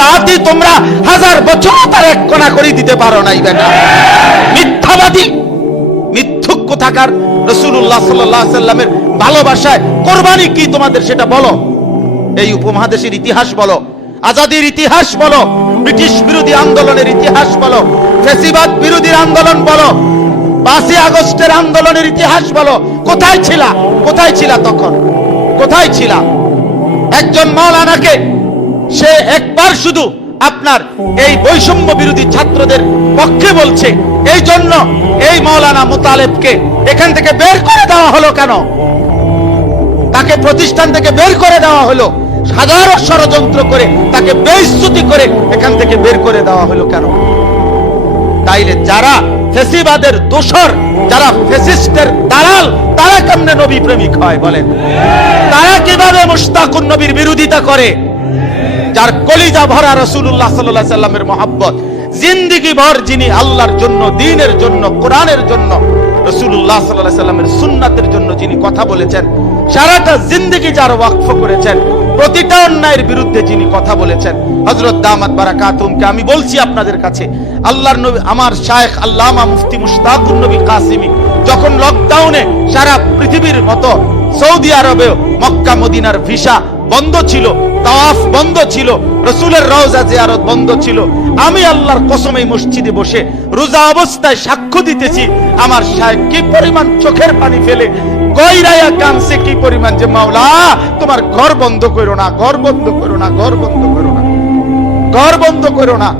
বেদাতি তোমরা 1000 বছর তার এক কোণা করে দিতে পারো নাই বেটা। মিথ্যাবাদী, মিথ্যুক কোথাকার। রাসূলুল্লাহ সাল্লাল্লাহু আলাইহি সাল্লামের ভালোবাসায় কোরবানি কি তোমাদের সেটা বলো। এই উপমহাদেশের ইতিহাস বলো, আজাদির ইতিহাস বলো, ব্রিটিশ বিরোধী আন্দোলনের ইতিহাস বলো, ফ্যাসিবাদ বিরোধী আন্দোলন বলো, 5ই আগস্টের আন্দোলনের ইতিহাস বলো। কোথায় ছিলা? কোথায় ছিলা তখন? কোথায় ছিলা? একজন মাওলানাকে সে একবার শুধু আপনার এই বৈষম্য বিরোধী ছাত্রদের পক্ষে বলছে, এই জন্য এই মাওলানা মুতালেবকে এখান থেকে বের করে দেওয়া হলো কেন? তাকে প্রতিষ্ঠান থেকে বের করে দেওয়া হলো, হাজারো ষড়যন্ত্র করে তাকে বেইজ্জতি করে এখান থেকে বের করে দেওয়া হলো কেন? তাইলে যারা ফ্যাসিবাদের দোসর, যারা ফ্যাসিস্টের দালাল, তারা কেমনে নবী প্রেমিক হয় বলেন? তারা কিভাবে মুশতাকুন নবীর বিরোধিতা করে? যার কলিজা ভরা রাসূলুল্লাহ সাল্লাল্লাহু আলাইহি সাল্লামের মহব্বত, জিন্দেগি ভর যিনি আল্লাহর জন্য, দ্বীনের জন্য, কোরআনের জন্য, রাসূলুল্লাহ সাল্লাল্লাহু আলাইহি সাল্লামের সুন্নাতের জন্য যিনি কথা বলেছেন, সারাটা জিন্দেগি যার ওয়াকফ করেছেন, প্রতিটা অন্যায়ের বিরুদ্ধে যিনি কথা বলেছেন, হযরত দামাত বারাকাতুহুমকে আমি বলছি আপনাদের কাছে, আল্লাহর নবী আমার শায়েখ আল্লামা মুফতি মুশতাকুন নবী কাসিমি যখন লকডাউনে সারা পৃথিবীর মতো সৌদি আরবেও মক্কা মদিনার ভিসা বন্ধ ছিল, তাওয়াফ বন্ধ ছিল, রাসূলের রওজা জিয়ারত বন্ধ ছিল, আমি আল্লাহর কসম এই মসজিদে বসে রোজা অবস্থায় সাক্ষ্য দিতেছি, আমার শায়েখ কি পরিমাণ চোখের পানি ফেলে গয়রায়া কানছে, কি পরিমাণ যে মাওলা তোমার ঘর বন্ধ করো না, ঘর বন্ধ করো না, ঘর বন্ধ করো না, ঘর বন্ধ করো না।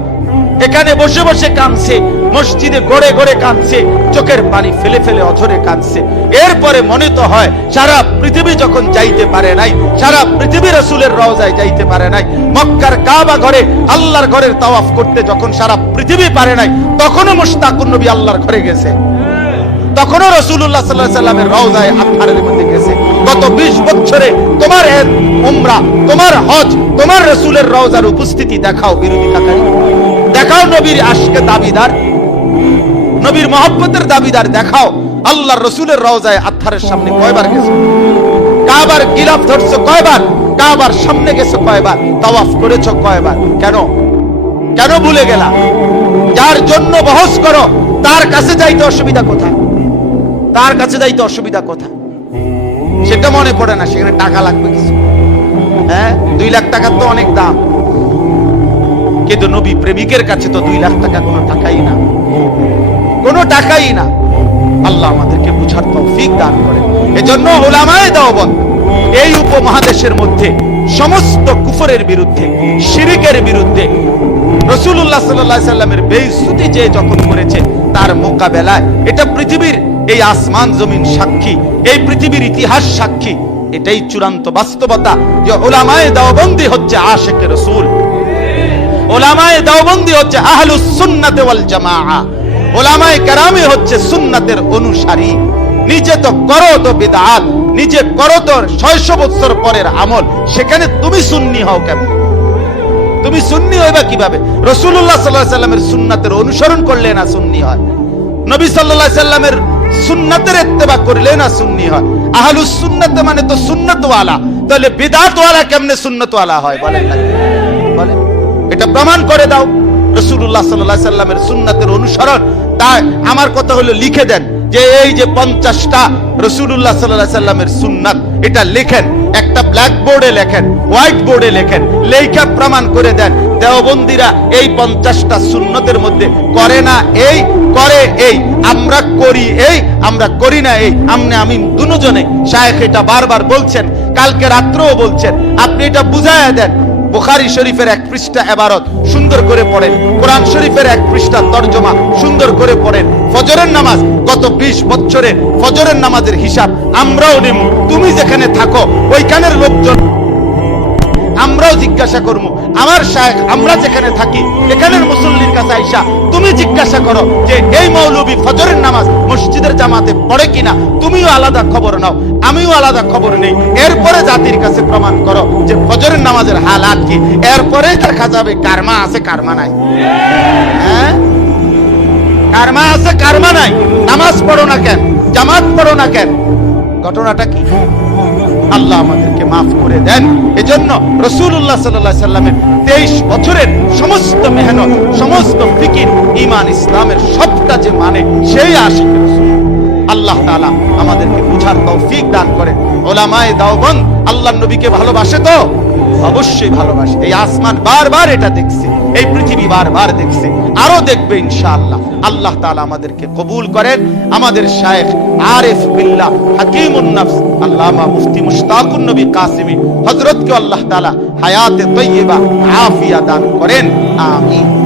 এখানে বসে বসে কানছে, মসজিদে গড়ে গড়ে কানছে, চোখের পানি ফেলে ফেলে অঝরে কানছে। এরপরে মনে তো হয় সারা পৃথিবী যখন যাইতে পারে নাই, সারা পৃথিবী রাসূলের রওজায় যাইতে পারে নাই, মক্কার কাবা ঘরে আল্লাহর ঘরের তাওয়াফ করতে যখন সারা পৃথিবী পারে নাই, তখনও মুশতাকুন নবী আল্লাহর ঘরে গেছে, তখনও রাসূলুল্লাহ সাল্লাল্লাহু আলাইহি সাল্লামের রওজায় আত্মারের মধ্যে গেছে। গত 20 বছরে তোমার উমরা, তোমার হজ, তোমার রাসূলের রওজার উপস্থিতি দেখাও বিরোধিতাকারী, দেখাও নবীর আশকে দাবিদার, নবীর মহব্বতের দাবিদার দেখাও। আল্লাহর রাসূলের রওজায় আত্মারের সামনে কয়বার গেছো? কাবার গিলাফ ধরছো কয়বার? কাবার সামনে গেছো কয়বার? তাওয়াফ করেছো কয়বার? কেন? কেন ভুলে গেলা? যার জন্য বহস করো তার কাছে যাইতে অসুবিধা কোথায়? তার কাছে যাইতে অসুবিধা কোথায়? সেটা মনে পড়ে না, সেখানে টাকা লাগবে কিছু। হ্যাঁ, 2 লাখ টাকা তো অনেক দাম, কিন্তু নবী প্রেমিকের কাছে তো 2 লাখ টাকা কোনো টাকাই না, কোনো টাকাই না। আল্লাহ আমাদেরকে বুঝার তৌফিক দান করেন। এজন্য উলামায়ে দেওবন্দ এই উপমহাদেশের মধ্যে সমস্ত কুফরের বিরুদ্ধে, শিরকের বিরুদ্ধে, রাসূলুল্লাহ সাল্লাল্লাহু আলাইহি সাল্লামের বেইজ্জতি যে যখন করেছে তার মোকাবেলায়, এটা পৃথিবীর এই আসমান জমিন সাক্ষী, এই পৃথিবীর ইতিহাস সাক্ষী, এটাই চূড়ান্ত বাস্তবতা যে উলামায়ে দেওবন্দি হচ্ছে আশিকে রাসূল, উলামায়ে দেওবন্দি হচ্ছে আহলুস সুন্নাত ওয়াল জামাআ, উলামায়ে কেরামই হচ্ছে সুন্নাতের অনুসারী। নিজে তো করো তো বিদআত, নিজে করো তো 600 বছর পরের আমল, সেখানে তুমি সুন্নি হও কেন? তুমি সুন্নি হইবা কিভাবে? রাসূলুল্লাহ সাল্লাল্লাহু আলাইহি সাল্লামের সুন্নাতের অনুসরণ করলে না সুন্নি হয়, নবী সাল্লাল্লাহু আলাইহি সাল্লামের সুন্নাতের ইত্তেবা করলে না সুন্নি হয়। আহলুস সুন্নাত মানে তো সুন্নাত ওয়ালা, তাহলে বিদআত ওয়ালা কেমনে সুন্নাত ওয়ালা হয় বলেন না? বলেন, এটা প্রমাণ করে দাও। রাসূলুল্লাহ সাল্লাল্লাহু আলাইহি সাল্লামের সুন্নাতের অনুসরণ, তাই আমার কথা হলো লিখে দেন যে এই যে 50টা রাসূলুল্লাহ সাল্লাল্লাহু আলাইহি সাল্লামের সুন্নাত, এটা লেখেন, একটা ব্ল্যাক বোর্ডে লেখেন, হোয়াইট বোর্ডে লেখেন, লেখা প্রমাণ করে দেন। দেওবন্দিরা এই 50টা সুন্নতের মধ্যে করে না এই, করে এই, আমরা করি এই, আমরা করি না এই, আমনে আমি দুজনে। শায়েখ এটা বারবার বলছেন, কালকে রাত্রেও বলছেন, আপনি এটা বুঝায়া দেন। বুখারী শরীফের 1 পৃষ্ঠা ইবারত সুন্দর করে পড়েন, কোরআন শরীফের 1 পৃষ্ঠা তরজমা সুন্দর করে পড়েন। ফজরের নামাজ, গত 20 বছরের ফজরের নামাজের হিসাব আমরাও নেব, তুমি যেখানে থাকো ওইখানের লোকজন আমরাও জিজ্ঞাসা করব। আমার শায়েখ আমরা যেখানে থাকি এখানের মুসল্লির কাছে আইসা তুমি জিজ্ঞাসা করো যে এই মৌলবী ফজরের নামাজ মসজিদের জামাতে পড়ে কিনা, তুমিও আলাদা খবর নাও, আমিও আলাদা খবর নেই। এরপরে জাতির কাছে প্রমাণ করো যে ফজরের নামাজের হালাত কি, এরপরে দেখা যাবে কারমা আছে কারমা নাই। হ্যাঁ, কারমা আছে কারমা নাই। নামাজ পড়ো না কেন, জামাত পড়ো না কেন, ঘটনাটা কি? আল্লাহ আমাদেরকে মাফ করে দেন। এজন্য রাসূলুল্লাহ সাল্লাল্লাহু আলাইহি সাল্লামের 23 বছরের সমস্ত মেহনত, সমস্ত ফিকির, ঈমান ইসলামের সবটা যে মানে সেই আশিক রাসূল। আল্লাহ তাআলা আমাদেরকে বুঝার তৌফিক দান করেন। উলামায়ে দেওবন্দ আল্লাহর নবীকে ভালোবাসে তো? অবশ্যই ভালোবাসে। এই আসমান বারবার এটা দেখছে, এই পৃথিবী বারবার দেখছে, আরো দেখবে ইনশাআল্লাহ। আল্লাহ তাআলা আমাদেরকে কবুল করেন। আমাদের শায়েখ আরিফ বিল্লাহ হাকিমুন নফস আল্লামা মুফতি মুশতাকুন নবী কাসিমি হযরতকে আল্লাহ তাআলা হায়াতে তয়্যিবা আফিয়া দান করেন। আমিন।